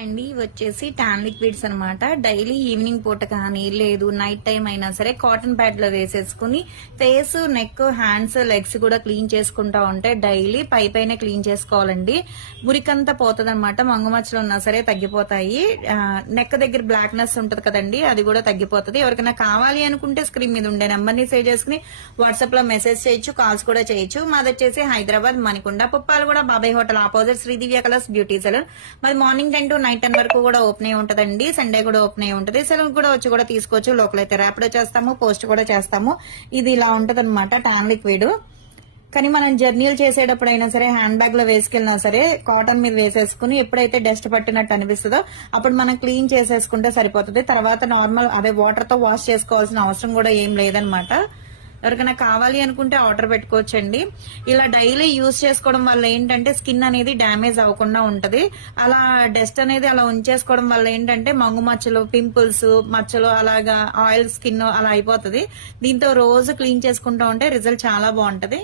అండి వచ్చేసి tan liquids అన్నమాట. డైలీ ఈవినింగ్ పూట కానీ లేదు నైట్ టైం అయినా సరే కాటన్ ప్యాడ్ లో వేసేసుకుని ఫేస్, నెక్, హ్యాండ్స్, లెగ్స్ కూడా క్లీన్ చేసుకుంటా ఉంటే డైలీ పైన క్లీన్ చేసుకోవాలండి. మురికంతా పోతుంది అనమాట. మంగుమచ్చలు ఉన్నా సరే తగ్గిపోతాయి. నెక్ దగ్గర బ్లాక్నెస్ ఉంటది కదండి, అది కూడా తగ్గిపోతుంది. ఎవరికైనా కావాలి అనుకుంటే స్క్రీన్ మీద ఉండే నెంబర్ ని సేవ్ చేసుకుని వాట్సాప్ లో మెసేజ్ చేయొచ్చు, కాల్స్ కూడా చేయొచ్చు. మాది వచ్చేసి హైదరాబాద్ మణికొండ పుప్పాలు కూడా Babai hotel opposite Sridivya colours beauty salon. మరి మార్నింగ్ 10 to నైట్ 10 వరకు కూడా ఓపెన్ అయి ఉంటదండి. సండే కూడా ఓపెన్ అయి ఉంటది. సెలూన్ కూడా వచ్చి కూడా తీసుకోవచ్చు. లోకల్ అయితే ర్యాపిడో చేస్తాము, పోస్ట్ కూడా చేస్తాము. ఇది ఇలా ఉంటది అనమాట టాన్ లిక్విడ్. కానీ మనం జర్నీలు చేసేటప్పుడు అయినా సరే హ్యాండ్ బ్యాగ్ లో వేసుకెళ్ళినా సరే కాటన్ మీద వేసేసుకుని ఎప్పుడైతే డస్ట్ పట్టినట్టు అనిపిస్తుందో అప్పుడు మనం క్లీన్ చేసేసుకుంటే సరిపోతుంది. తర్వాత నార్మల్ అదే వాటర్ తో వాష్ చేసుకోవాల్సిన అవసరం కూడా ఏం లేదనమాట. ఎవరికైనా కావాలి అనుకుంటే ఆర్డర్ పెట్టుకోవచ్చండి. ఇలా డైలీ యూజ్ చేసుకోవడం వల్ల ఏంటంటే స్కిన్ అనేది డ్యామేజ్ అవ్వకుండా ఉంటది. అలా డస్ట్ అనేది అలా ఉంచేసుకోవడం వల్ల ఏంటంటే మంగు మచ్చలు, పింపుల్స్, మచ్చలు, అలాగా ఆయిల్ స్కిన్ అలా అయిపోతుంది. దీంతో రోజు క్లీన్ చేసుకుంటూ ఉంటే రిజల్ట్ చాలా బాగుంటది.